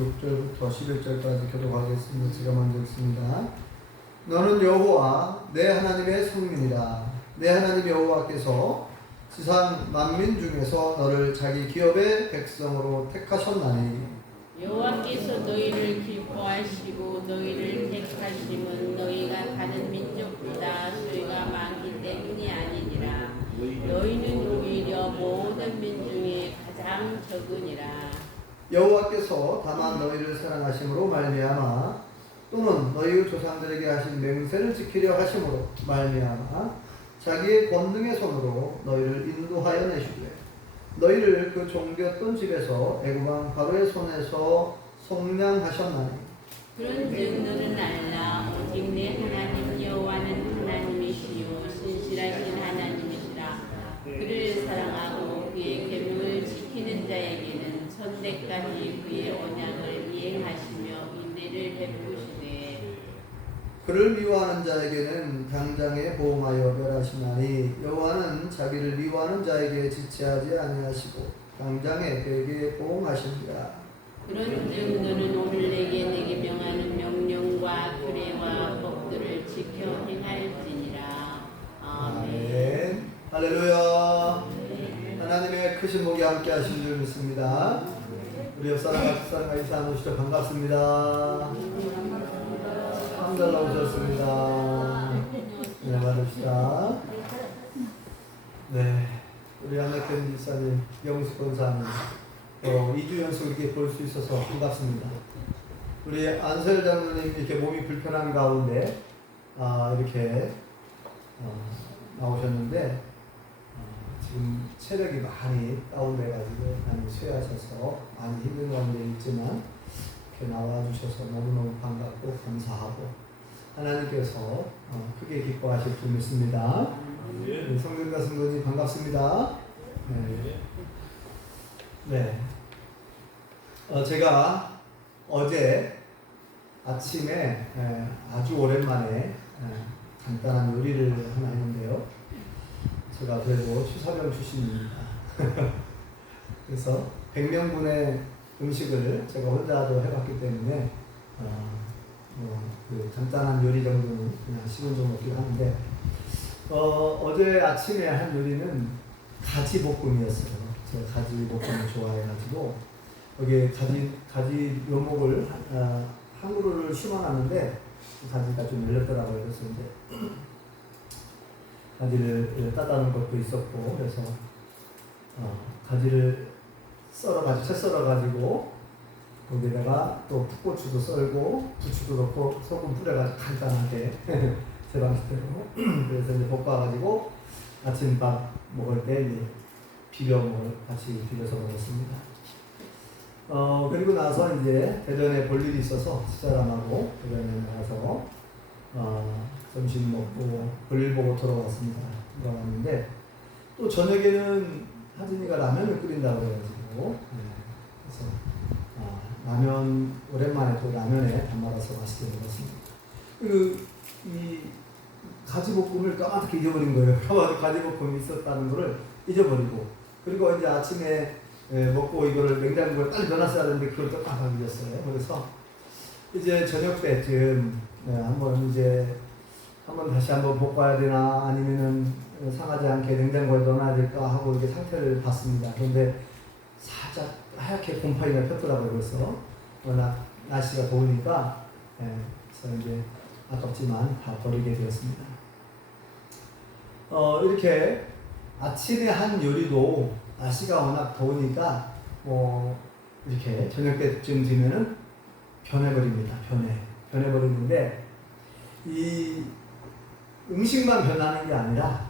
6절부터 11절까지 교독하겠습니다. 제가 먼저 읽습니다. 너는 여호와 내 하나님의 성민이라. 내 하나님 여호와께서 지상 만민 중에서 너를 자기 기업의 백성으로 택하셨나니 여호와께서 너희를 기뻐하시고 너희를 택하심은 너희가 다른 민족보다 수가 많기 때문이 아니니라. 너희는 오히려 모든 민 중에 가장 적으니라. 여호와께서 다만 너희를 사랑하심으로 말미암아 또는 너희 조상들에게 하신 맹세를 지키려 하심으로 말미암아 자기의 권능의 손으로 너희를 인도하여 내시되 너희를 그 종되었던 집에서 애굽 왕 바로의 손에서 속량하셨나니 그런즉 너는 알라. 오직 내 하나님 여호와는 하나님이시요 신실하신 하나님이시라. 그를 사랑하고 그의 계명을 지키는 자에게는 천대까지 그의 언약을 이행하시며 인내를 베푸시되 그를 미워하는 자에게는 당장에 보응하여 멸하시나니 여호와는 자기를 미워하는 자에게 지체하지 아니하시고 당장에 그에게 보응하십니다. 그런즉 너는 오늘 내게 명하는 명령과 규례와 법들을 지켜 행할지니라. 아멘. 할렐루야. 하나님의 크신 목이 함께 하신 줄 믿습니다. 우리 옆사람 앞사람과 인사 나누시죠. 반갑습니다. 잘 나오셨습니다. 네, 받읍시다. 네, 우리 안락현 집사님, 영숙 권사님 2주 연속 이렇게 볼 수 있어서 반갑습니다. 우리 안설 장로님 이렇게 몸이 불편한 가운데 이렇게 나오셨는데 지금 체력이 많이 다운돼가지고 많이 쇠하셔서 많이 힘든 가운데 있지만 이렇게 나와주셔서 너무너무 반갑고 감사하고 하나님께서 크게 기뻐하실 줄 믿습니다. 네, 성도님과 성도님 반갑습니다. 네. 제가 어제 아침에 아주 오랜만에 간단한 요리를 하나 했는데요. 제가 그래도 취사병 출신입니다. 그래서 100명분의 음식을 제가 혼자도 해봤기 때문에 그 간단한 요리 정도는 그냥 식은 좀 먹기도 하는데 어제 아침에 한 요리는 가지 볶음이었어요. 제가 가지 볶음을 좋아해가지고 여기 가지 묘목을 한 그루를 심어놨는데 가지가 좀 열렸더라고요. 그래서 이제 가지를 따다는 것도 있었고 그래서 가지를 채 썰어가지고 거기다가 또 풋고추도 썰고 부추도 넣고 소금 뿌려가지고 간단하게 제 방식대로 그래서 이제 볶아가지고 아침밥 먹을 때 이제 같이 비벼서 먹었습니다. 그리고 나서 이제 대전에 볼 일이 있어서 집사람하고 대전에 나가서 점심 먹고 볼일 보고 돌아왔습니다. 돌아왔는데 또 저녁에는 하진이가 라면을 끓인다고 해가지고 그래서 라면 오랜만에 또 라면에 밥 말아서 맛있게 먹었습니다. 이 가지볶음을 까맣게 잊어버린 거예요. 가지볶음이 있었다는 거를 잊어버리고 그리고 이제 아침에 먹고 이거를 냉장고에 빨리 넣어놨어야 하는데 그걸 또 깜빡 잊었어요. 그래서 이제 저녁 때쯤 다시 한번 볶아야 되나 아니면은 상하지 않게 냉장고에 넣어놔야 될까 하고 이게 상태를 봤습니다. 그런데 살짝 하얗게 곰팡이가 폈더라고요. 그래서 워낙 날씨가 더우니까 그래서 이제 아깝지만 다 버리게 되었습니다. 이렇게 아침에 한 요리도 날씨가 워낙 더우니까 이렇게 저녁 때쯤 되면은 변해버립니다. 변해버리는데 이 음식만 변하는 게 아니라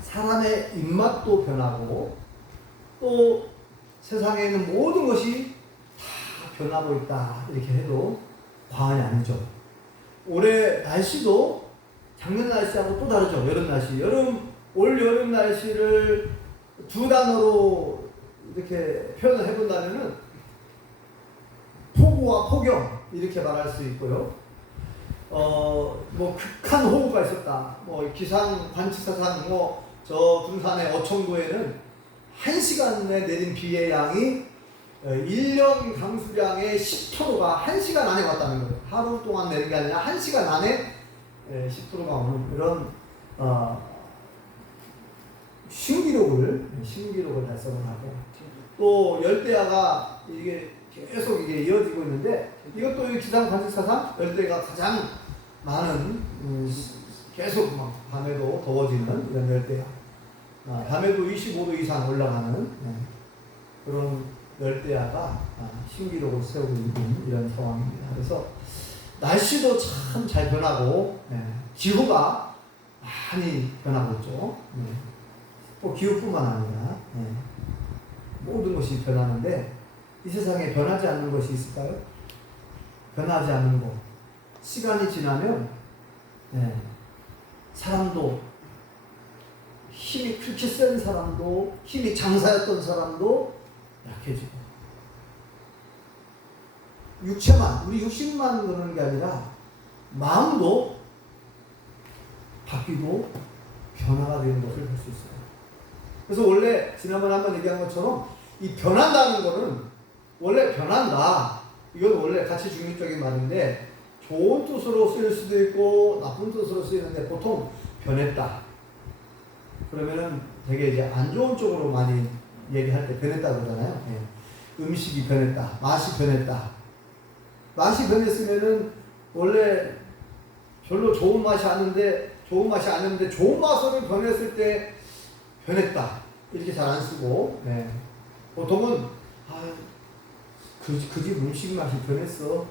사람의 입맛도 변하고 또 세상에 있는 모든 것이 다 변하고 있다 이렇게 해도 과언이 아니죠. 올해 날씨도 작년 날씨하고 또 다르죠. 여름 날씨. 올 여름 날씨를 두 단어로 이렇게 표현을 해본다면은 폭우와 폭염 이렇게 말할 수 있고요. 극한 호우가 있었다. 기상 관측사상 저 군산의 어청도에는 1시간에 내린 비의 양이 1년 강수량의 10%가 1시간 안에 왔다는 거예요. 하루 동안 내린 게 아니라 1시간 안에 10%가 오는 그런 신기록을 달성을 하고, 또 열대야가 이게 계속 이게 이어지고 있는데, 이것도 이 기상 관측사상 열대가 가장 많은 계속 막 밤에도 더워지는 이런 열대야, 밤에도 25도 이상 올라가는 그런 열대야가 신기록을 세우고 있는 이런 상황입니다. 그래서 날씨도 참 잘 변하고, 기후가 많이 변하고 있죠. 또 기후뿐만 아니라 모든 것이 변하는데, 이 세상에 변하지 않는 것이 있을까요? 변하지 않는 것. 시간이 지나면 사람도, 힘이 그렇게 센 사람도, 힘이 장사였던 사람도 약해지고, 육체만, 우리 육신만 그러는 게 아니라 마음도 바뀌고 변화가 되는 것을 볼 수 있어요. 그래서 원래 지난번에 한번 얘기한 것처럼 이 변한다는 거는, 원래 변한다, 이건 원래 가치 중립적인 말인데, 좋은 뜻으로 쓰일 수도 있고 나쁜 뜻으로 쓰이는데, 보통 변했다 그러면은 되게 이제 안 좋은 쪽으로 많이 얘기할 때 변했다 그러잖아요. 음식이 변했다, 맛이 변했다. 맛이 변했으면은 원래 별로 좋은 맛이 아닌데 좋은 맛으로 변했을 때 변했다 이렇게 잘 안 쓰고, 보통은 그 집 음식 맛이 변했어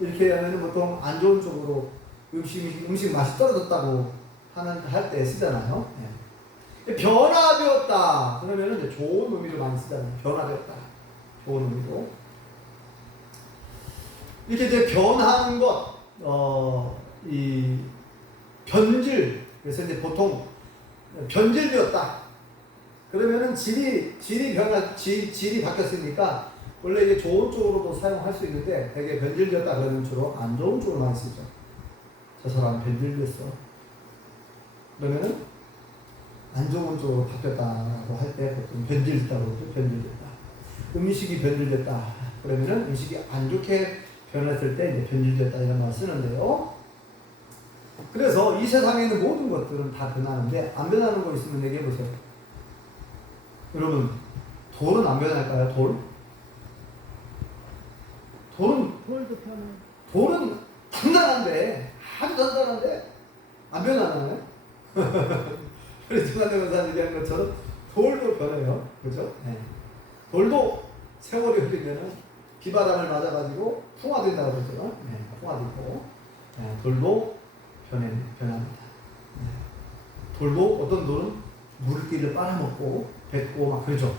이렇게 하면 보통 안 좋은 쪽으로 음식 맛이 떨어졌다고 할 때 쓰잖아요. 변화되었다 그러면은 이제 좋은 의미로 많이 쓰잖아요. 변화되었다, 좋은 의미로. 이렇게 이제 변하는 것, 이 변질, 그래서 이제 보통 변질되었다 그러면은 질이 바뀌었으니까 원래 이제 좋은 쪽으로도 사용할 수 있는데, 되게 변질되었다 그러면 주로 안 좋은 쪽으로 많이 쓰죠. 저 사람 변질됐어 그러면은 안 좋은 쪽으로 바뀌었다고 할 때 보통 변질됐다고 그러죠. 변질됐다. 음식이 변질됐다 그러면은 음식이 안 좋게 변했을 때 이제 변질됐다 이런 말 쓰는데요. 그래서 이 세상에 있는 모든 것들은 다 변하는데, 안 변하는 거 있으면 얘기해 보세요. 여러분, 돌은 안 변할까요? 돌은 단단한데, 아주 단단한데 안 변하나요? 우리 중간대 원사 얘기한 것처럼 돌도 변해요. 그죠? 돌도 세월이 흐르면은 비바람을 맞아가지고 풍화된다고 그러죠. 풍화되고, 돌도 변합니다. 돌도, 어떤 돌은 물기를 빨아먹고 뱉고 막 그러죠.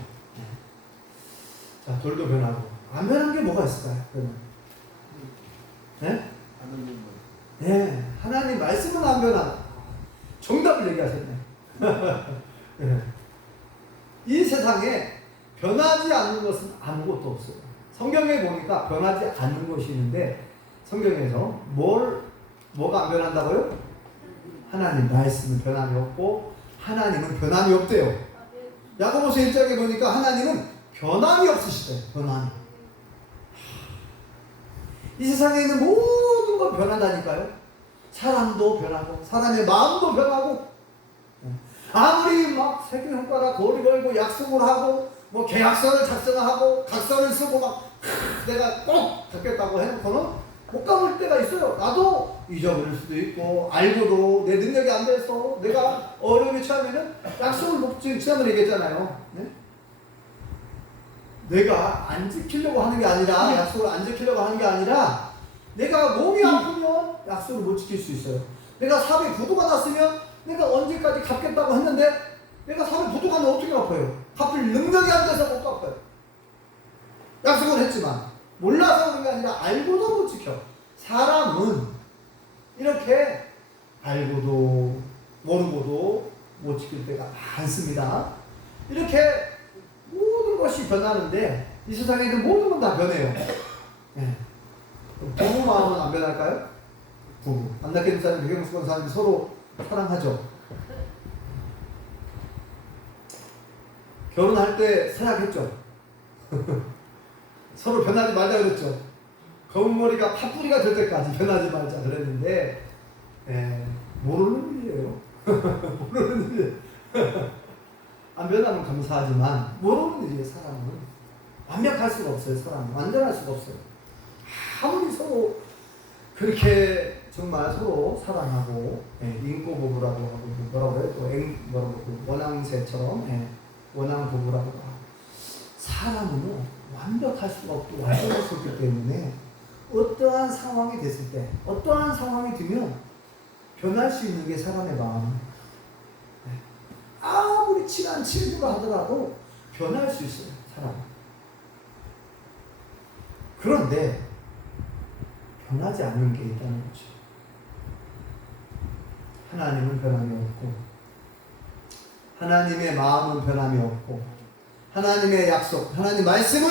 자, 돌도 변하고. 안 변한 게 뭐가 있을까요? 하나님 말씀은 안 변하다. 정답을 얘기하셨네. 이 세상에 변하지 않는 것은 아무것도 없어요. 성경에 보니까 변하지 않는 것이 있는데, 성경에서 뭐가 안 변한다고요? 하나님 말씀은 변함이 없고 하나님은 변함이 없대요. 야고보서 1장에 보니까 하나님은 변함이 없으시대요. 변함이. 이 세상에 있는 모든 건 변한다니까요. 사람도 변하고 사람의 마음도 변하고, 아무리 막 세균 손가락 거리 걸고 약속을 하고 뭐 계약서를 작성하고 각서를 쓰고 막 내가 꼭 갖겠다고 해놓고는 못 감을 때가 있어요. 나도 잊어버릴 수도 있고, 알고도 내 능력이 안 돼서 내가 어려움에 처하면은 약속을 못 지난번에 얘기했잖아요. 내가 안 지키려고 하는 게 아니라, 약속을 안 지키려고 하는 게 아니라, 내가 몸이 아프면 약속을 못 지킬 수 있어요. 내가 삽에 부도가 났으면 내가 언제까지 갚겠다고 했는데, 내가 삽에 부도가 나면 어떻게 갚아요? 갚을 능력이 안 돼서 못 갚아요. 약속을 했지만 몰라서 그런 게 아니라 알고도 못 지켜. 사람은 이렇게 알고도 모르고도 못 지킬 때가 많습니다. 이렇게 모든 것이 변하는데, 이 세상에 있는 모든 건 다 변해요. 부부 마음은 안 변할까요? 부부. 안낙현 사람, 백영수 권사님 서로 사랑하죠. 결혼할 때 서약했죠. 서로 변하지 말자 그랬죠. 검은 머리가 팥뿌리가 될 때까지 변하지 말자 그랬는데 모르는 일이에요. 모르는 일이에요. 안 변하면 감사하지만 모르는 일이에요. 사람은 완벽할 수가 없어요. 사람은 완전할 수가 없어요. 아무리 서로 그렇게 정말 서로 사랑하고 인고 부부라고 하고 뭐라고 해요? 또 원앙새처럼 원앙 부부라고 하고 사람은 완벽할 수가 없고 완전할 수 없기 때문에 어떠한 상황이 됐을 때 어떠한 상황이 들면 변할 수 있는 게 사람의 마음. 아무리 친한 친구가 하더라도 변할 수 있어요. 사람은. 그런데 변하지 않는 게 있다는 거죠. 하나님은 변함이 없고 하나님의 마음은 변함이 없고 하나님의 약속, 하나님 말씀은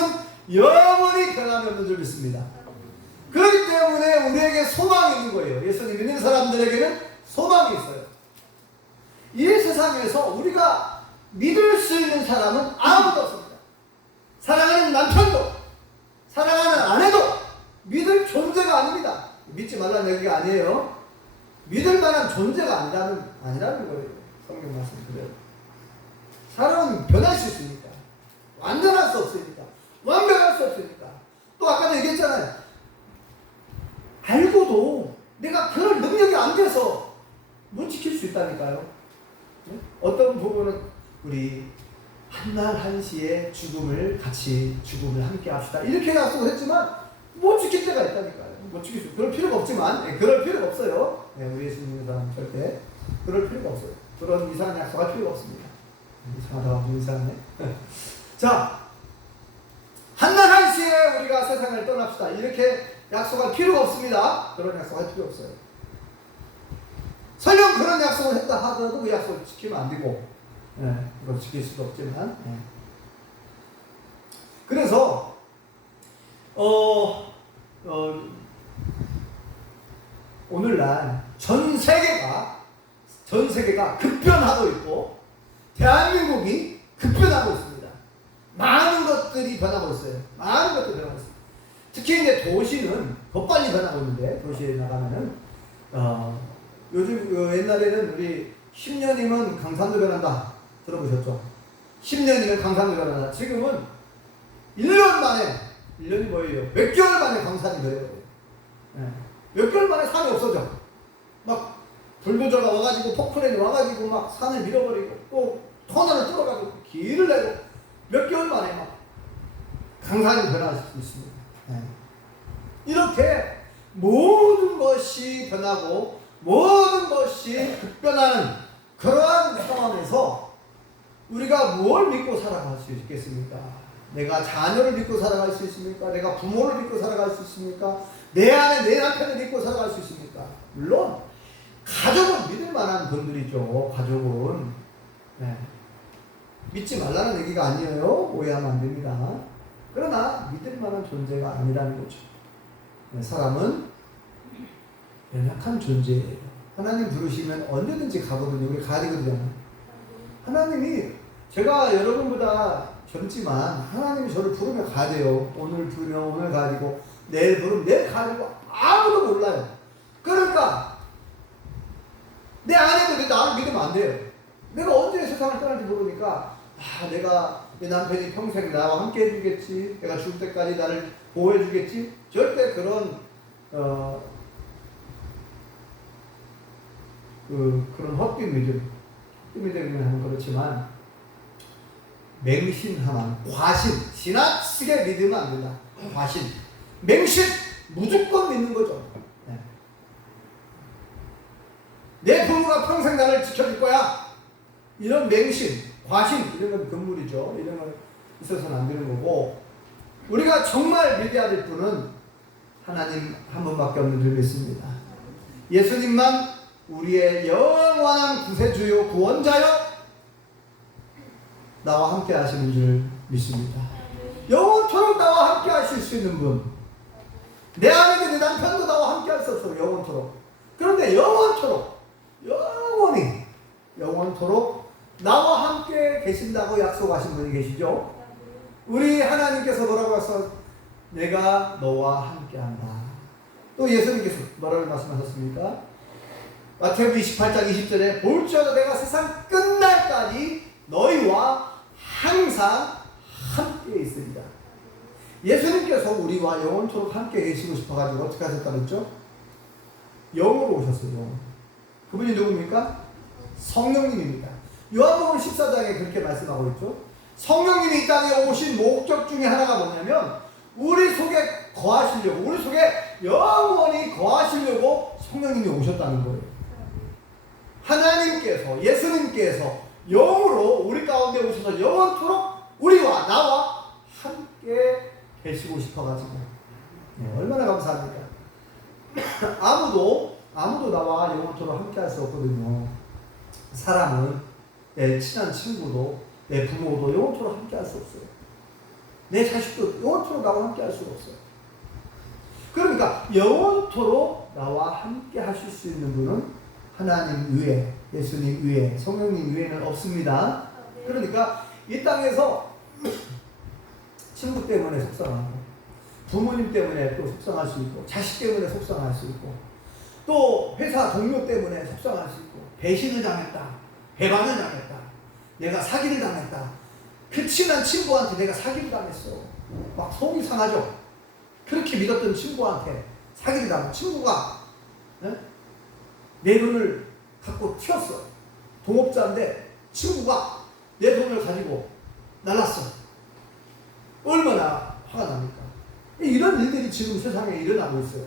영원히 변함이 없는 줄 믿습니다. 그렇기 때문에 우리에게 소망이 있는 거예요. 예수님 믿는 사람들에게는 소망이 있어요. 이 세상에서 우리가 믿을 수 있는 사람은 아무도 없습니다. 사랑하는 남편도 사랑하는 아내도 믿을 존재가 아닙니다. 믿지 말라는 얘기가 아니에요. 믿을 만한 존재가 아니라는 거예요. 성경 말씀 그대로. 사람은 변할 수 있으니까. 완전할 수 없으니까. 완벽할 수 없으니까. 또 아까도 얘기했잖아요. 알고도 내가 그럴 능력이 안 돼서 못 지킬 수 있다니까요. 어떤 부분은 우리 한날 한시에 죽음을 함께 합시다. 이렇게 약속을 했지만 못 지킬 때가 있다니까요. 못 지킬 수, 그럴 필요가 없지만, 그럴 필요가 없어요. 우리 예수 믿는 사람 절대 그럴 필요가 없어요. 그런 이상한 약속할 필요가 없습니다. 이상하다, 이상하네. 자, 한날 한시에 우리가 세상을 떠납시다. 이렇게 약속할 필요가 없습니다. 그런 약속할 필요 없어요. 설령 그런 약속을 했다 하더라도 그 약속을 지키면 안 되고, 그걸 지킬 수도 없지만, 그래서 오늘날 전 세계가 급변하고 있고 대한민국이 급변하고 있습니다. 많은 것들이 변하고 있어요. 많은 것들이 변하고 있습니다. 특히 이제 도시는 더 빨리 변하고 있는데, 도시에 나가면은 요즘 옛날에는 우리 10년이면 강산도 변한다 들어보셨죠? 10년이면 강산도 변한다. 지금은 1년 만에, 1년이 뭐예요? 몇 개월 만에 강산이 변해요. 몇 개월 만에 산이 없어져. 막 불도저가 와가지고 포크레인이 와가지고 막 산을 밀어버리고 또 터널을 뚫어가지고 길을 내고 몇 개월 만에 막 강산이 변할 수 있습니다. 이렇게 모든 것이 변하고 모든 것이 급변하는 그러한 상황에서 우리가 뭘 믿고 살아갈 수 있겠습니까? 내가 자녀를 믿고 살아갈 수 있습니까? 내가 부모를 믿고 살아갈 수 있습니까? 내 아내, 내 남편을 믿고 살아갈 수 있습니까? 물론 가족은 믿을 만한 분들이죠. 가족은 믿지 말라는 얘기가 아니에요. 오해하면 안 됩니다. 그러나 믿을 만한 존재가 아니라는 거죠. 사람은 연약한 존재예요. 하나님 부르시면 언제든지 가거든요. 우리 가야 되거든요. 하나님이, 제가 여러분보다 젊지만 하나님이 저를 부르면 가야 돼요. 오늘 부르면 오늘 가지고 내일 부르면 내일 가지고 아무도 몰라요. 그러니까 내 아내도 나를 믿으면 안 돼요. 내가 언제 세상을 떠날지 모르니까 내가 내 남편이 평생 나와 함께 해주겠지, 내가 죽을 때까지 나를 보호해주겠지, 절대 그런 그런 헛된 믿음을 하는 그렇지만 맹신하만, 과신, 지나치게 믿으면 안 된다. 과신, 맹신, 무조건 믿는 거죠. 내 부모가 평생 나를 지켜줄 거야. 이런 맹신, 과신, 이런 건 금물이죠. 이런 건 있어서는 안 되는 거고, 우리가 정말 믿어야 될 분은 하나님 한 분밖에 없는 줄 믿습니다. 예수님만 우리의 영원한 구세주요, 구원자요, 나와 함께 하시는 줄 믿습니다. 영원토록 나와 함께 하실 수 있는 분. 내 아내도 내 남편도 나와 함께 할 수 없어요. 영원토록. 그런데 영원토록, 영원토록 나와 함께 계신다고 약속하신 분이 계시죠. 우리 하나님께서 뭐라고 내가 너와 함께한다. 또 예수님께서 뭐라고 말씀하셨습니까? 마태복음 28장 20절에 볼지어다 내가 세상 끝날까지 너희와 항상 함께 있으리라. 예수님께서 우리와 영원토록 함께 계시고 싶어가지고 어떻게 하셨다고 했죠? 영으로 오셨어요. 영으로. 그분이 누굽니까? 성령님입니다. 요한복음 14장에 그렇게 말씀하고 있죠. 성령님이 이 땅에 오신 목적 중에 하나가 뭐냐면 우리 속에 거하시려고, 우리 속에 영원히 거하시려고 성령님이 오셨다는 거예요. 하나님께서, 예수님께서 영으로 우리 가운데 오셔서 영원토록 우리와 나와 함께 계시고 싶어가지고 얼마나 감사합니까? 아무도 나와 영원토록 함께 할 수 없거든요. 사람은 내 친한 친구도 내 부모도 영원토록 함께 할 수 없어요. 내 자식도 영원토록 나와 함께 할 수가 없어요. 그러니까 영원토록 나와 함께 하실 수 있는 분은 하나님 외에, 예수님 외에, 성령님 외에는 없습니다. 그러니까 이 땅에서 친구 때문에 속상하고 부모님 때문에 또 속상할 수 있고 자식 때문에 속상할 수 있고 또 회사 동료 때문에 속상할 수 있고 배신을 당했다, 배반을 당했다, 내가 사기를 당했다, 그 친한 친구한테 내가 사기를 당했어. 막 속이 상하죠. 그렇게 믿었던 친구한테 사기를 당한 친구가 내 돈을 갖고 튀었어. 동업자인데 친구가 내 돈을 가지고 날랐어. 얼마나 화가 납니까? 이런 일들이 지금 세상에 일어나고 있어요.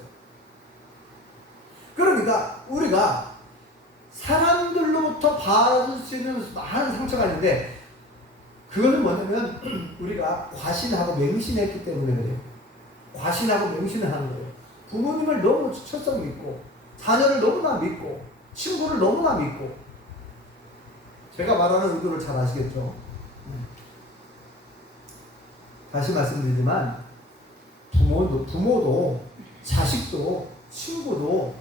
그러니까 우리가 사람들로부터 받을 수 있는 많은 상처가 있는데 그거는 뭐냐면 우리가 과신하고 맹신했기 때문에 그래요. 과신하고 맹신을 하는 거예요. 부모님을 너무 철썩 믿고 자녀를 너무나 믿고 친구를 너무나 믿고 제가 말하는 의도를 잘 아시겠죠? 다시 말씀드리지만 부모도 자식도 친구도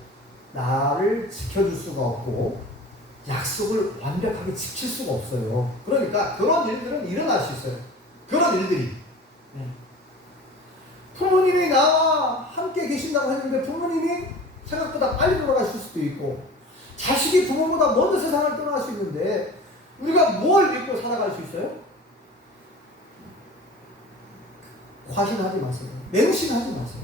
나를 지켜줄 수가 없고 약속을 완벽하게 지킬 수가 없어요. 그러니까 그런 일들은 일어날 수 있어요. 그런 일들이. 부모님이 나와 함께 계신다고 했는데 부모님이 생각보다 빨리 돌아가실 수도 있고 자식이 부모보다 먼저 세상을 떠날 수 있는데 우리가 뭘 믿고 살아갈 수 있어요? 과신하지 마세요. 맹신하지 마세요.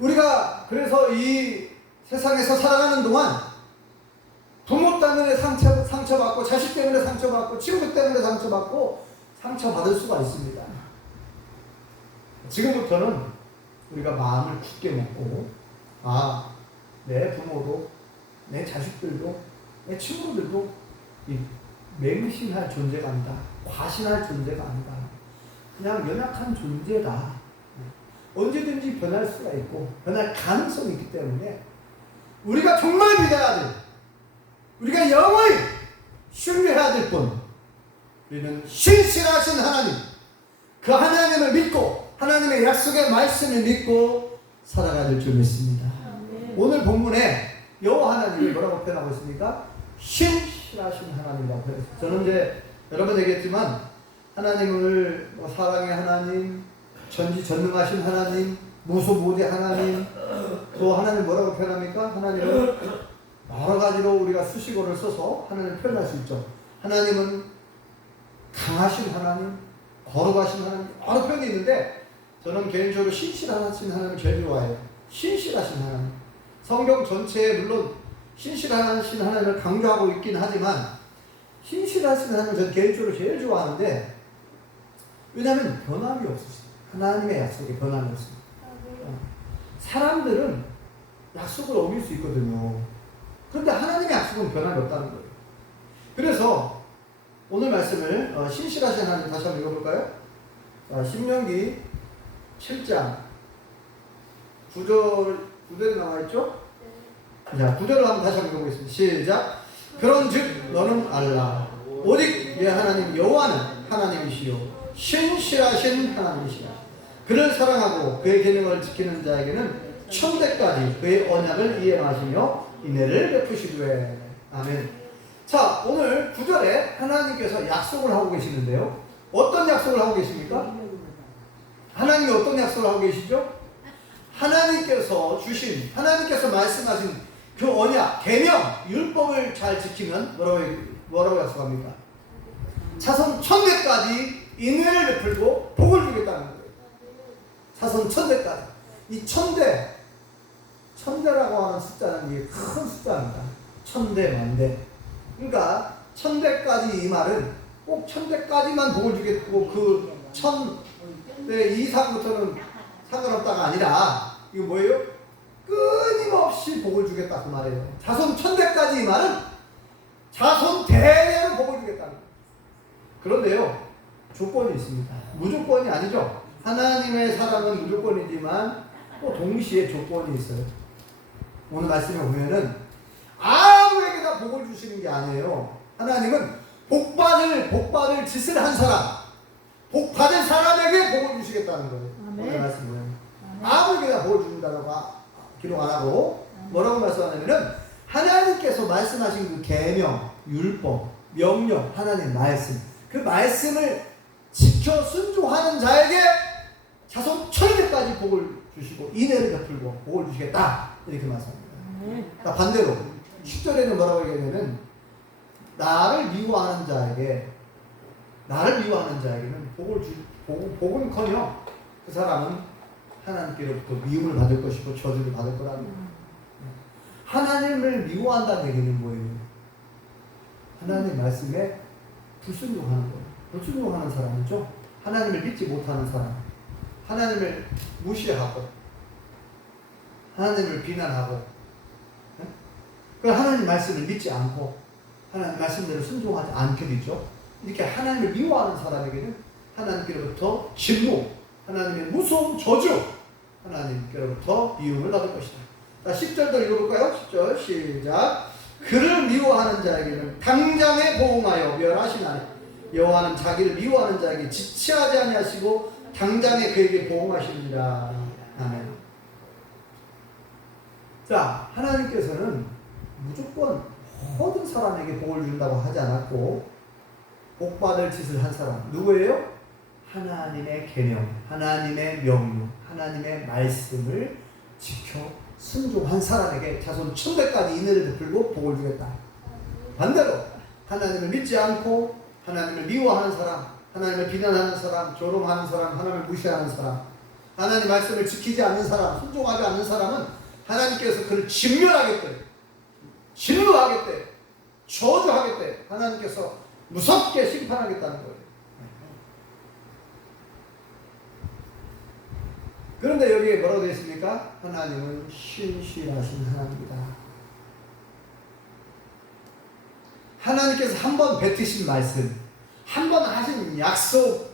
우리가 그래서 이 세상에서 살아가는 동안 부모 때문에 상처받고 자식 때문에 상처받고 친구 때문에 상처받을 수가 있습니다. 지금부터는 우리가 마음을 굳게 먹고 내 부모도 내 자식들도 내 친구들도 이 맹신할 존재가 아니다. 과신할 존재가 아니다. 그냥 연약한 존재다. 언제든지 변할 수가 있고 변할 가능성이 있기 때문에 우리가 정말 믿어야 될, 우리가 영원히 신뢰해야 될 분, 우리는 신실하신 하나님, 그 하나님을 믿고 하나님의 약속의 말씀을 믿고 살아가야 될 줄 믿습니다. 오늘 본문에 여호와 하나님이 뭐라고 표현하고 있습니까? 신실하신 하나님이라고 표현했습니다. 저는 이제 여러 번 얘기했지만 하나님을 사랑의 하나님, 전지전능하신 하나님, 무소무대 하나님, 또 하나님 뭐라고 표현합니까? 하나님을 여러 가지로 우리가 수식어를 써서 하나님을 표현할 수 있죠. 하나님은 강하신 하나님, 거룩하신 하나님, 여러 표현이 있는데 저는 개인적으로 신실하신 하나님을 제일 좋아해요. 신실하신 하나님. 성경 전체에 물론 신실하신 하나님을 강조하고 있긴 하지만 신실하신 하나님을 저는 개인적으로 제일 좋아하는데 왜냐하면 변함이 없으시죠. 하나님의 약속에 변함이 없습니다. 사람들은 약속을 어길 수 있거든요. 그런데 하나님의 약속은 변함이 없다는 거예요. 그래서 오늘 말씀을 신실하신 하나님 다시 한번 읽어볼까요? 신명기 7장 9절에 나와있죠? 자, 9절을 한번 다시 한번 읽어보겠습니다. 시작. 그런즉 너는 알라. 오직 내 하나님 여호와는 하나님이시요 신실하신 하나님이시라. 그를 사랑하고 그의 계명을 지키는 자에게는 천대까지 그의 언약을 이행하시며 인애를 베푸시되. 아멘. 자, 오늘 9절에 하나님께서 약속을 하고 계시는데요. 어떤 약속을 하고 계십니까? 하나님이 어떤 약속을 하고 계시죠? 하나님께서 주신, 하나님께서 말씀하신 그 언약, 계명, 율법을 잘 지키면 뭐라고 약속합니까? 자손 천대까지 인애를 베풀고 복을 주겠다는 거예요. 자손 천대까지. 이 천대라고 하는 숫자는 이게 큰 숫자입니다. 천대, 만대. 그러니까 천대까지 이 말은 꼭 천대까지만 복을 주겠고 그 천대 이상부터는 상관없다가 아니라 이거 뭐예요? 끊임없이 복을 주겠다 그 말이에요. 자손 천대까지 이 말은 자손 대대로 복을 주겠다는 거예요. 그런데요, 조건이 있습니다. 무조건이 아니죠. 하나님의 사랑은 무조건이지만 또 동시에 조건이 있어요. 오늘 말씀에 보면은 아무에게나 복을 주시는 게 아니에요. 하나님은 복받을 짓을 한 사람, 복받을 사람에게 복을 주시겠다는 거예요. 오늘 말씀은 아무에게나 복을 주신다고 기록 안 하고 뭐라고 말씀하냐면은 하나님께서 말씀하신 그 계명, 율법, 명령, 하나님 말씀, 그 말씀을 지켜 순종하는 자에게 자손 천대까지 복을 주시고 인애를 베풀고 복을 주시겠다 이렇게 말씀합니다. 그러니까 반대로 10절에는 뭐라고 얘기하냐면 나를 미워하는 자에게는 복은커녕 그 사람은 하나님께로부터 미움을 받을 것이고 저주를 받을 거라는 거예요. 하나님을 미워한다는 얘기는 뭐예요? 하나님 말씀에 불순종하는 거예요. 불순종하는 사람이죠. 하나님을 믿지 못하는 사람, 하나님을 무시하고 하나님을 비난하고 그 하나님 말씀을 믿지 않고 하나님 말씀대로 순종하지 않게 되죠. 이렇게 하나님을 미워하는 사람에게는 하나님께로부터 진노, 하나님의 무서운 저주, 하나님께로부터 미움을 받을 것이다. 자, 10절도 읽어볼까요? 10절 시작. 그를 미워하는 자에게는 당장에 보응하여 멸하시나니 여호와는 자기를 미워하는 자에게 지체하지 아니하시고 당장에 그에게 보응하시느니라. 아멘. 자, 하나님께서는 무조건 모든 사람에게 복을 준다고 하지 않았고 복받을 짓을 한 사람 누구예요? 하나님의 계명, 하나님의 명령, 하나님의 말씀을 지켜 순종한 사람에게 자손 천대까지 인애를 베풀고 복을 주겠다. 반대로 하나님을 믿지 않고 하나님을 미워하는 사람, 하나님을 비난하는 사람, 조롱하는 사람, 하나님을 무시하는 사람, 하나님 말씀을 지키지 않는 사람, 순종하지 않는 사람은 하나님께서 그를 진멸하겠대, 진노하겠대, 저주하겠대, 하나님께서 무섭게 심판하겠다는 거예요. 그런데 여기에 뭐라고 되어 있습니까? 하나님은 신실하신 하나님이다. 하나님께서 한 번 뱉으신 말씀, 한 번 하신 약속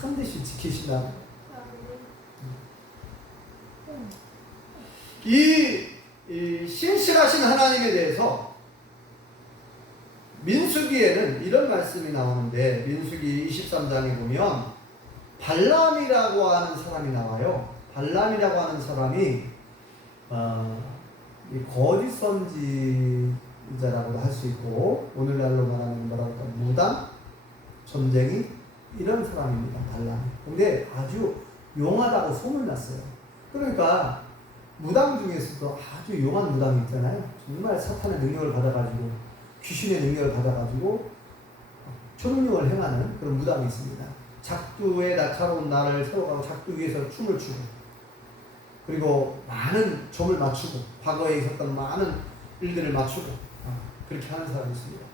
반드시 지키신다. 이 신실하신 하나님에 대해서 민수기에는 이런 말씀이 나오는데 민수기 23장에 보면 발람이라고 하는 사람이 나와요. 발람이라고 하는 사람이 거짓 선지자라고도 할 수 있고 오늘날로 말하면 뭐라고 할까 무당, 점쟁이 이런 사람입니다. 발람. 근데 아주 용하다고 소문났어요. 그러니까 무당 중에서도 아주 용한 무당이 있잖아요. 정말 사탄의 능력을 받아가지고 귀신의 능력을 받아가지고 초능력을 행하는 그런 무당이 있습니다. 작두에 날카로운 날을 세워가고 작두 위에서 춤을 추고 그리고 많은 점을 맞추고 과거에 있었던 많은 일들을 맞추고 그렇게 하는 사람이 있습니다.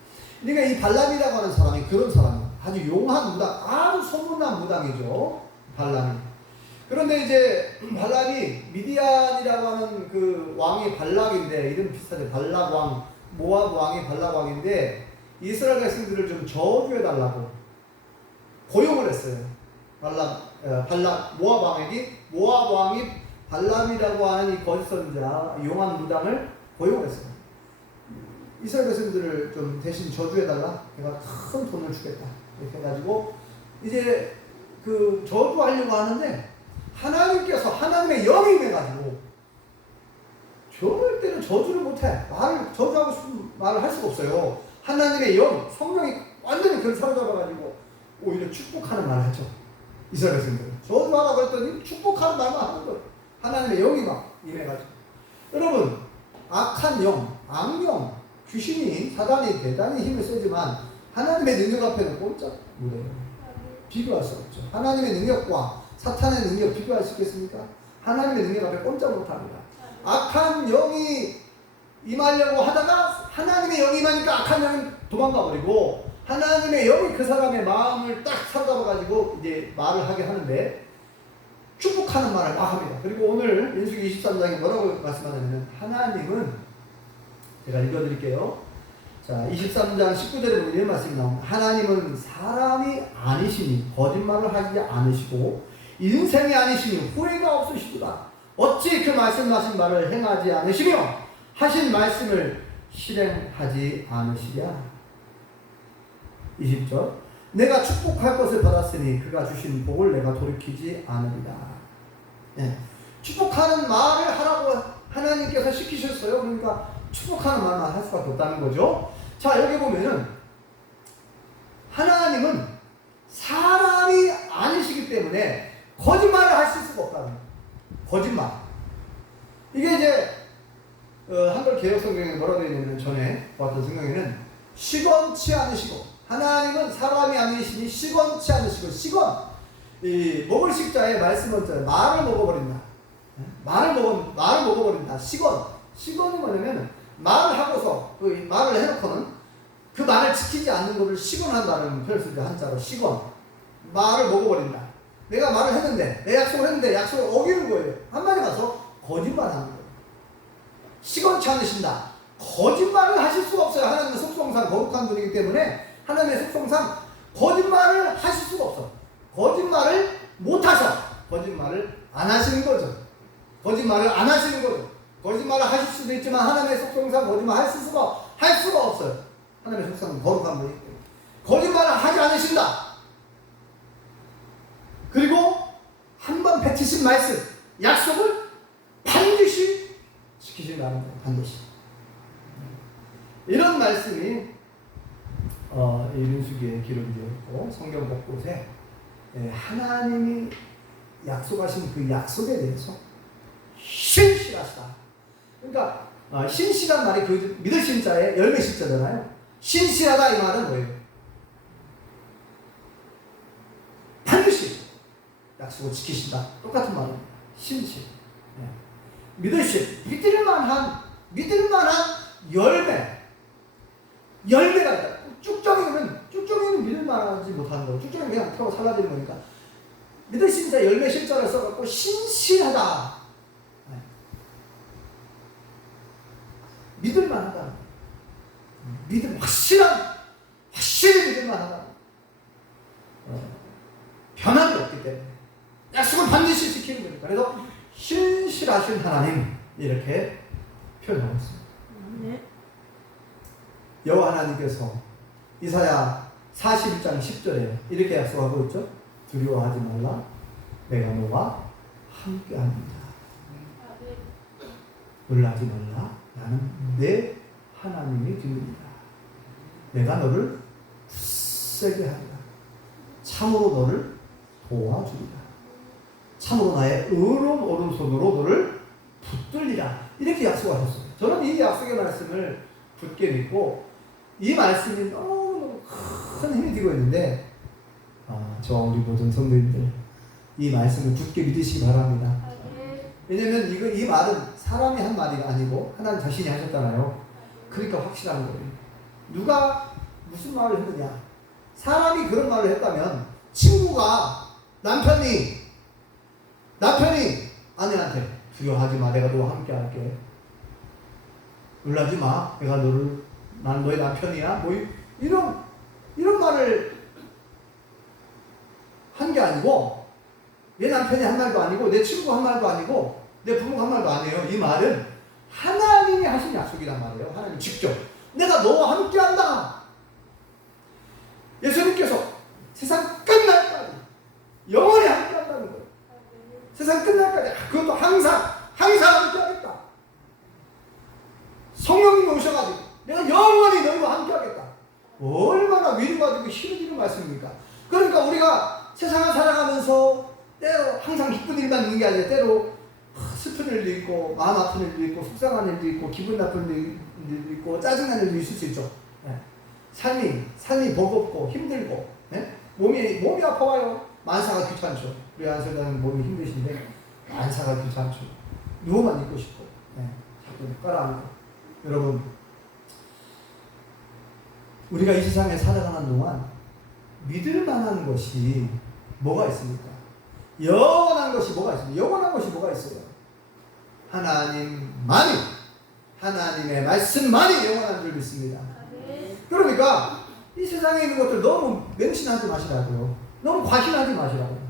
그러니까 이 발람이라고 하는 사람이 그런 사람이에요. 아주 용한 무당, 아주 소문난 무당이죠. 발람이. 그런데 이제 발람이 미디안이라고 하는 그 왕이 발락인데 이름 비슷하죠. 발락왕, 모압 왕이 발락왕인데 이스라엘 백성들을 좀 저주해달라고 고용을 했어요. 발락 모압 왕이 발람이라고 하는 이 거짓 선지자 용한 무당을 고용을 했어요. 이스라엘 백성들을 좀 대신 저주해달라. 내가 큰 돈을 주겠다. 이렇게 해가지고 이제 그 저주하려고 하는데 하나님께서 하나님의 영이 임해가지고 절대로 저주를 못해. 저주하고 싶은 말을 할 수가 없어요. 하나님의 영, 성령이 완전히 그를 사로잡아가지고 오히려 축복하는 말을 하죠. 이스라엘 백성들은 저주하라고 했더니 축복하는 말만 하는 거예요. 하나님의 영이 막 임해가지고. 여러분, 악한 영, 악령, 귀신이, 사단이 대단히 힘을 쓰지만 하나님의 능력 앞에는 꼼짝 못해요. 비교할 수 없죠. 하나님의 능력과 사탄의 능력 비교할 수 있겠습니까? 하나님의 능력 앞에 꼼짝 못합니다. 악한 영이 임하려고 하다가 하나님의 영이 임하니까 악한 영은 도망가 버리고, 하나님의 영이 그 사람의 마음을 딱 사로잡아가지고 이제 말을 하게 하는데, 축복하는 말을 막 합니다. 그리고 오늘 민수기 23장에 뭐라고 말씀하냐면, 하나님은, 제가 읽어드릴게요. 자, 23장 19절에 보면 이런 말씀이 나옵니다. 하나님은 사람이 아니시니 거짓말을 하지 않으시고 인생이 아니시니 후회가 없으시도다. 어찌 그 말씀하신 말을 행하지 않으시며 하신 말씀을 실행하지 않으시랴. 20절, 내가 축복할 것을 받았으니 그가 주신 복을 내가 돌이키지 않으리라. 네. 축복하는 말을 하라고 하나님께서 시키셨어요. 그러니까 축복하는 말만 할 수밖에 없다는 거죠. 자, 여기 보면은 하나님은 사람이 아니시기 때문에 거짓말을 하실 수가 없다는 거예요. 거짓말. 이게 이제 한글 개혁 성경에 뭐라고 되어 있냐면, 전에 봤던 성경에는 시건치 않으시고, 하나님은 사람이 아니시니 시건치 않으시고, 시건, 이 먹을 식자에 말씀은 말을 먹어버린다. 말을 먹어버린다. 시건이 뭐냐면 말을 하고서 그 말을 해놓고는 그 말을 지키지 않는 것을 시건한다는 표현을 쓰죠. 한자로 시건. 말을 먹어버린다. 내가 말을 했는데, 내 약속을 했는데 약속을 어기는 거예요. 한마디 가서 거짓말하는 거예요. 시건치 않으신다. 거짓말을 하실 수가 없어요. 하나님의 속성상 거룩한 분이기 때문에 하나님의 속성상 거짓말을 하실 수가 없어. 거짓말을 못하셔. 거짓말을 안 하시는 거죠. 거짓말을 안 하시는 거죠. 거짓말을 하실 수도 있지만 하나님의 속성상 거짓말 할 수가 없어요. 하나님의 속성은 거룩한 분이기 때문에 거짓말을 하지 않으신다. 그리고 한번 뱉으신 말씀, 약속을 반드시 지키신다는 거예요. 반드시. 이런 말씀이 민수기에 기록되어 있고, 성경 곳곳에 하나님이 약속하신 그 약속에 대해서 신실하시다. 그러니까 신실한 말이 그 믿을 신자의 열매 신자잖아요. 신실하다 이 말은 뭐예요? 반드시 약속을 지키신다. 똑같은 말입니다. 신실. 믿을 만한 열매가 있다. 쭉정이는 믿을 만하지 못하는 거고, 쭉정이는 그냥 타고 살아지는 거니까, 믿을 신자 열매 신자를 써갖고 신실하다. 믿을 만하다. 확실히 믿을 만하다. 변함이 없기 때문에 약속을 반드시 지키는 거니까. 그래서 신실하신 하나님, 이렇게 표현하고 있습니다. 네. 여호와 하나님께서 이사야 41장 10절에 이렇게 약속하고 있죠. 두려워하지 말라. 내가 너와 함께합니다. 놀라지 말라. 나는 내 하나님이 되리라. 내가 너를 굳세게 하리라. 참으로 너를 도와주리라. 참으로 나의 의로운 오른손으로 너를 붙들리라. 이렇게 약속하셨어요. 저는 이 약속의 말씀을 굳게 믿고, 이 말씀이 너무 큰 힘이 되고 있는데, 저와 우리 모든 성도님들 이 말씀을 굳게 믿으시기 바랍니다. 왜냐면 이 말은 사람이 한 말이 아니고 하나님 자신이 하셨잖아요. 그러니까 확실한 거예요. 누가 무슨 말을 했느냐? 사람이 그런 말을 했다면, 친구가 남편이 아내한테 두려워하지 마, 내가 너와 함께 할게. 놀라지 마, 난 너의 남편이야. 뭐 이런 말을 한 게 아니고, 내 남편이 한 말도 아니고, 내 친구가 한 말도 아니고, 내 부모가 한 말도 아니에요. 이 말은 하나님이 하신 약속이란 말이에요. 하나님 직접. 내가 너와 함께 한다. 예수님께서 세상 끝날까지 영원히 함께 한다는 거예요. 세상 끝날까지. 그것도 항상 함께 하겠다. 성령님이 오셔가지고 내가 영원히 너희와 함께 하겠다. 얼마나 위로가 되고 힘이 되는 말씀입니까? 그러니까 우리가 세상을 살아가면서 때로 항상 기쁜 일만 있는 게 아니라 때로 슬픈 일도 있고 마음 아픈 일도 있고 속상한 일도 있고 기분 나쁜 일도 있고 짜증난 일도 있을 수 있죠. 네. 삶이 버겁고 힘들고 네? 몸이 아파와요. 만사가 귀찮죠. 우리 안선장님 몸이 힘드신데 만사가 귀찮죠. 누워만 있고 싶고 네. 자꾸 깔아앉고. 여러분 우리가 이 세상에 살아가는 동안 믿을 만한 것이 뭐가 있습니까? 영원한 것이 뭐가 있습니까? 영원한 것이 뭐가 있어요? 하나님만이, 하나님의 말씀만이 영원한 줄 믿습니다. 그러니까 이 세상에 있는 것들 너무 맹신하지 마시라고요. 너무 과신하지 마시라고요.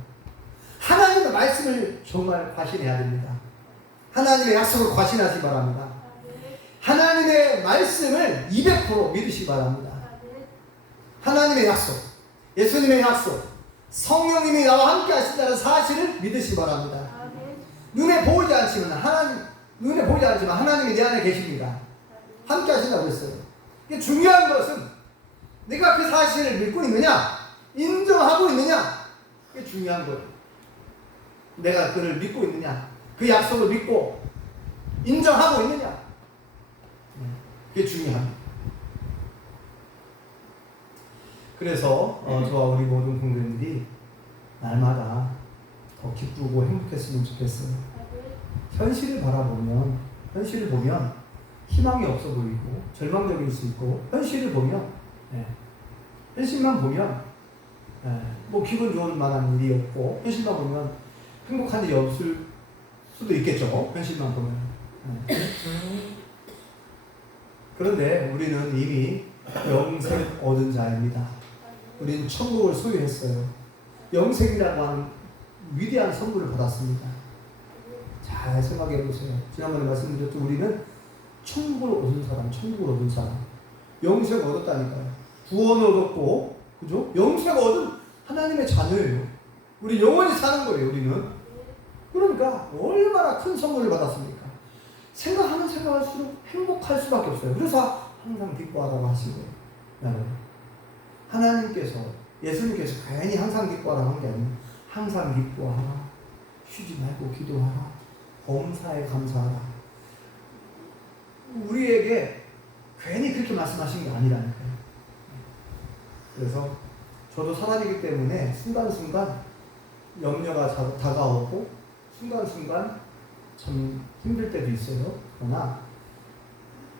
하나님의 말씀을 정말 과신해야 됩니다. 하나님의 약속을 과신하시 바랍니다. 하나님의 말씀을 200% 믿으시기 바랍니다. 하나님의 약속, 예수님의 약속, 성령님이 나와 함께 하신다는 사실을 믿으시기 바랍니다. 눈에 보이지 않지만 하나님이 내 안에 계십니다. 함께 하신다고 했어요. 이게 중요한 것은 내가 그 사실을 믿고 있느냐, 인정하고 있느냐, 그게 중요한 거예요. 내가 그를 믿고 있느냐, 그 약속을 믿고 인정하고 있느냐, 그게 중요합니다. 그래서 저와 우리 모든 공동들이 날마다 더 기쁘고 행복했으면 좋겠어요. 현실을 보면 희망이 없어 보이고 절망적일 수 있고, 현실을 보면 현실만 보면 뭐 기분 좋을 만한 일이 없고, 현실만 보면 행복한 일이 없을 수도 있겠죠. 현실만 보면. 그런데 우리는 이미 영생 얻은 자입니다. 우리는 천국을 소유했어요. 영생이라고 하는 위대한 선물을 받았습니다. 잘 생각해 보세요. 지난번에 말씀드렸던 우리는 천국을 얻은 사람, 영생 얻었다니까요. 구원을 얻었고, 그죠? 영생 얻은 하나님의 자녀예요. 우리 영원히 사는 거예요, 우리는. 그러니까 얼마나 큰 선물을 받았습니까? 생각할수록 행복할 수밖에 없어요. 그래서 항상 기뻐하라고 하시고, 하나님께서, 예수님께서 괜히 항상 기뻐하라고 한 게 아니에요. 항상 기뻐하라, 쉬지 말고 기도하라, 범사에 감사하라. 우리에게 괜히 그렇게 말씀하신 게 아니라니까요. 그래서 저도 사람이기 때문에 순간순간 염려가 다가오고 순간순간 참 힘들 때도 있어요. 그러나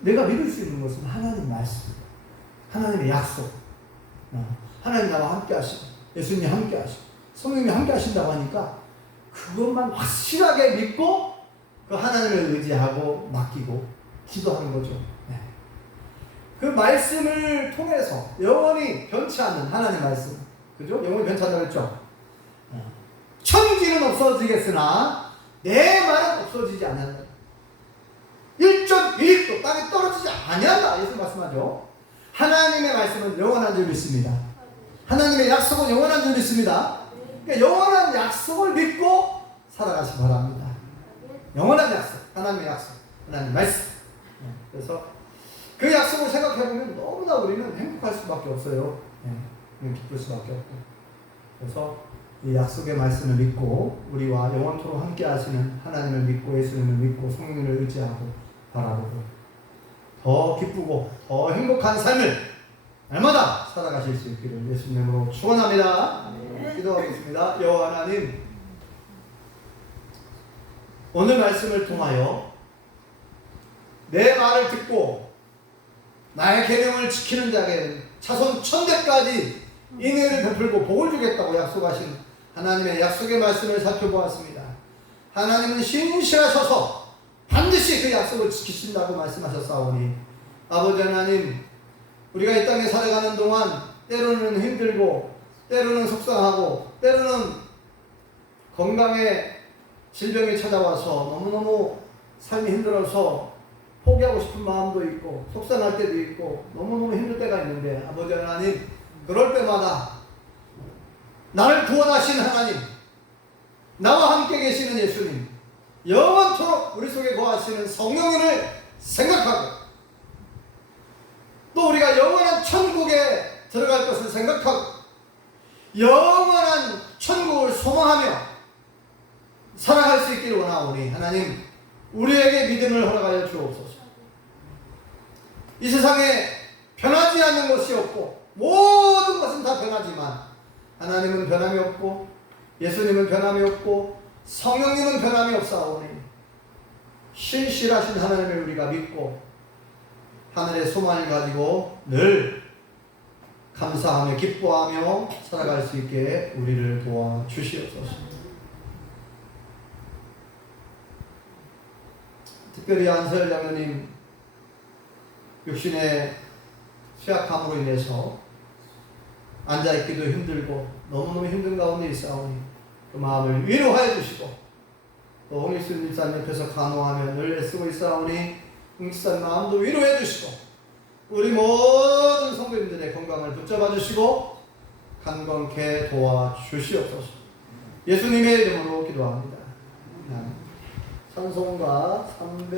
내가 믿을 수 있는 것은 하나님 말씀, 하나님의 약속, 하나님 나와 함께 하시고 예수님이 함께 하시고 성령님이 함께 하신다고 하니까 그것만 확실하게 믿고 그 하나님을 의지하고 맡기고 기도하는 거죠. 그 말씀을 통해서 영원히 변치 않는 하나님의 말씀, 그죠? 영원히 변치 않는다고 했죠. 천지는 없어지겠으나 내 말은 없어지지 않는다. 1.1도 땅에 떨어지지 아니한다. 예수 말씀하죠. 하나님의 말씀은 영원한 줄 믿습니다. 하나님의 약속은 영원한 줄 믿습니다. 그러니까 영원한 약속을 믿고 살아가시기 바랍니다. 영원한 약속, 하나님의 약속, 하나님의 말씀. 그래서 그 약속을 생각해보면 너무나 우리는 행복할 수밖에 없어요. 기쁠 수밖에 없고. 그래서 이 약속의 말씀을 믿고 우리와 영원토록 함께 하시는 하나님을 믿고 예수님을 믿고 성령을 의지하고 바라보고 더 기쁘고 더 행복한 삶을 날마다 살아가실 수 있기를 예수님으로 축원합니다. 기도하겠습니다. 여호와 하나님, 오늘 말씀을 통하여 내 말을 듣고 나의 계명을 지키는 자에게는 차손 천대까지 인애를 베풀고 복을 주겠다고 약속하신 하나님의 약속의 말씀을 살펴보았습니다. 하나님은 신실하셔서 반드시 그 약속을 지키신다고 말씀하셨사오니, 아버지 하나님, 우리가 이 땅에 살아가는 동안 때로는 힘들고 때로는 속상하고 때로는 건강에 질병이 찾아와서 너무너무 삶이 힘들어서 포기하고 싶은 마음도 있고 속상할 때도 있고 너무너무 힘들 때가 있는데, 아버지 하나님, 그럴 때마다 나를 구원하신 하나님, 나와 함께 계시는 예수님, 영원토록 우리 속에 거하시는 성령님을 생각하고 또 우리가 영원한 천국에 들어갈 것을 생각하고 영원한 천국을 소망하며 살아갈 수 있기를 원하오니 하나님 우리에게 믿음을 허락하여 주옵소서. 이 세상에 변하지 않는 것이 없고 모든 것은 다 변하지만 하나님은 변함이 없고 예수님은 변함이 없고 성령님은 변함이 없사오니 신실하신 하나님을 우리가 믿고 하늘의 소망을 가지고 늘 감사하며 기뻐하며 살아갈 수 있게 우리를 도와주시옵소서. 특별히 안서열 장로님 육신의 쇠약함으로 인해서 앉아있기도 힘들고 너무너무 힘든 가운데 있사오니 그 마음을 위로하여 주시고 또 홍익순 집사님 옆에서 간호하며 늘 애쓰고 있사오니 홍익순 마음도 위로해 주시고 우리 모든 성도님들의 건강을 붙잡아 주시고 강건케 도와주시옵소서. 예수님의 이름으로 기도합니다. 찬송가 300